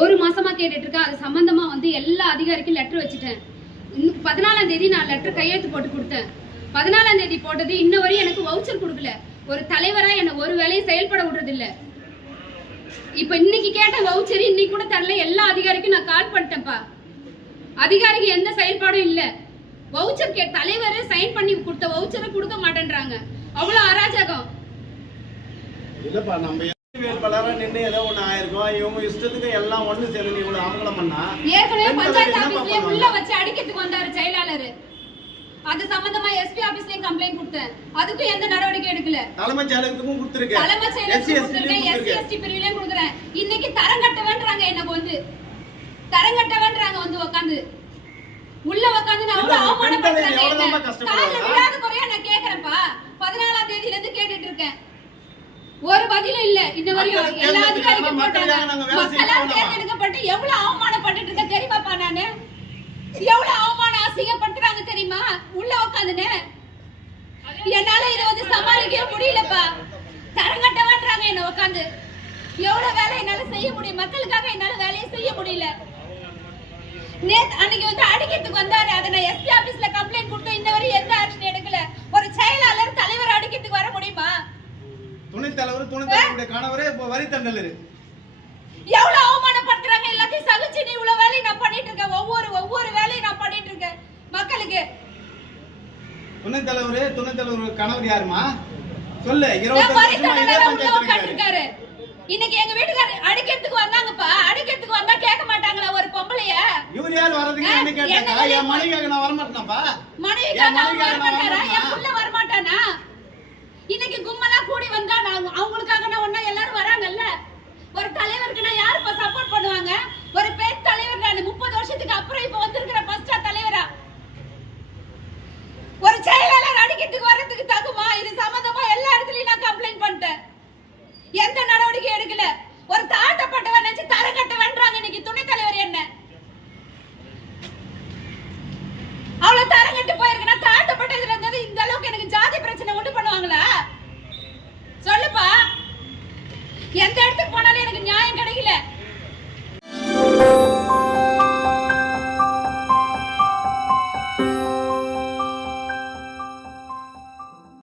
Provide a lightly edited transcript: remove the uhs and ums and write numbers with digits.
ஒரு மாசமா கேட்டுட்டு இருக்கேன். அது சம்பந்தமா வந்து எல்லா அதிகாரிக்கும் லெட்டர் வச்சுட்டேன். 14ஆம் தேதி நான் லெட்டர் கையெழுத்து போட்டு கொடுத்தேன். 14ஆம் தேதி போட்டது இன்ன வரையும் எனக்கு வவுச்சர் கொடுக்கல. ஒரு தலைவரா என்ன ஒரு வேலையும் செயல்பட விடுறது இல்ல. இப்ப இன்னைக்கு கேட்ட வவுச்சர் இன்னைக்கு கூட தரல. எல்லா அதிகாரிக்கும் நான் கால் பண்ணிட்டேன்ப்பா. அதிகாரிக்கு எந்த செயல்பாடும் இல்ல. வவுச்சர் தலைவர் சைன் பண்ணி கொடுத்த வவுச்சரை கொடுக்க மாட்டேன்றாங்க. அவ்வளவு அராஜகம். இல்லப்பா நம்ம வேட்பாளரா நின்று ஏதோ ஒண்ணு ஆயிருக்கும். இவங்க இஷ்டத்துக்கு எல்லாம் ஒண்ணு சேர்ந்து இவ்வளவு அமங்கலம் பண்ணா ஏற்கனவே பஞ்சாயத்து ஆபீஸ்லயே உள்ள வச்சு அடிக்கிறதுக்கு வந்தாரு செயலாளர். அது சம்பந்தமா எஸ்பி ஆபீஸ்லயே கம்ப்ளைண்ட் கொடுத்தேன். அதுக்கும் எந்த நடவடிக்கை எடுக்கல. தலைமைச் செயலகத்துக்கும் கொடுத்திருக்கேன். தலைமைச் செயலகத்துக்கும் கொடுத்திருக்கேன். எஸ்சி எஸ்டி பிரிவிலையும் கொடுக்குறேன். இன்னைக்கு தரங்கட்டவன்றாங்க. எனக்கு வந்து தரங்கட்டவன்றாங்க. வந்து உட்காந்து உள்ள உட்காந்து நான் அவ்வளவு அவமானப்படுறாங்க. காலைல விடாத குறையா நான் கேக்குறேன்ப்பா. 14ஆம் தேதியில இருந்து கேட்டுட்டு இருக்கேன். ஒரு பதிலும் இல்ல. இன்ன வரையும் எல்லா அதிகாரிகளும் போட்டாங்க. மக்களால் தேர்ந்தெடுக்கப்பட்டு எவ்வளவு அவமானப்பட்டுட்டு இருக்க தெரியுமாப்பா? நானு எவ்வளவு அவமானம் அசிங்கப்படுத்துறாங்க தெரியுமா? உள்ள உட்காந்துன்னு என்னால இதை வந்து சமாளிக்க முடியலப்பா. தரங்கட்டவன்றாங்க என்ன உட்காந்து. எவ்வளவு வேலை என்னால செய்ய முடியும்? மக்களுக்காக என்னால வேலையை செய்ய முடியல. அன்னைக்கு வந்து அடிக்கிறதுக்கு வந்தாரு. அதை நான் எஸ்பி ஆபீஸ்ல கம்ப்ளைண்ட் கொடுத்தேன். இன்ன வரையும் எந்த ஆக்ஷன் எடுக்கல. ஒரு செயலாளர் தலைவர் அடிக்கிறதுக்கு வர முடியுமா? துணைத் தலைவருடைய கணவரே வரி தண்டலரு. எவ்வளவு அவமானப்படுத்துறாங்க. எல்லாத்தையும் சகிச்சு நீ இவ்வளவு வேலையை நான் பண்ணிட்டு இருக்கேன். ஒவ்வொரு வேலையும் நான் பண்ணிட்டு இருக்கேன் மக்களுக்கு. துணைத் தலைவர் கணவர் யாருமா சொல்லு. 20 வருஷமா இன்னைக்கு எங்க வீட்டுக்காரர் அடிக்கிறதுக்கு வந்தாங்கப்பா. அடிக்கிறதுக்கு வந்தா கேட்க மாட்டாங்களா ஒரு பொம்பளைய? இவரு யார் வரதுக்கு என்ன கேட்டாங்க? என் மனைவிக்காக நான் வர மாட்டேனப்பா. மனைவிக்காக வர மாட்டாரா? என் புள்ள வர மாட்டானா? இன்னைக்கு கும்மலா கூடி வந்தா அவங்களுக்காக நான் ஒண்ணா எல்லாரும் வராங்கல்ல. ஒரு தலைவருக்கு நான் யாருப்பா சப்போர்ட் பண்ணுவாங்க? ஒரு பெண் தலைவர். நான் 30 வருஷத்துக்கு அப்புறம் இப்ப வந்திருக்கிற ஃபர்ஸ்ட் தலைவரா. ஒரு செயலாளர் அடிக்கிறதுக்கு வரதுக்கு தகுமா? இது சம்பந்தமா எல்லா இடத்துலயும் நான் கம்ப்ளைண்ட் பண்ணிட்டேன். எந்த நடவடிக்கை எடுக்கல. ஒரு தாழ்த்தப்பட்டவன் நினைச்சு தரங்கட்டவன்றாங்க. இன்னைக்கு துணைத் தலைவர் என்ன அவ்வளவு தரங்கட்டு போயிருக்குன்னா தாழ்த்தப்பட்டதுல இருந்தது இந்த அளவுக்கு எனக்கு ஜாதி பிரச்சனை உண்டு பண்ணுவாங்களா? சொல்லுப்பா. எந்த இடத்துக்கு போனாலும் எனக்கு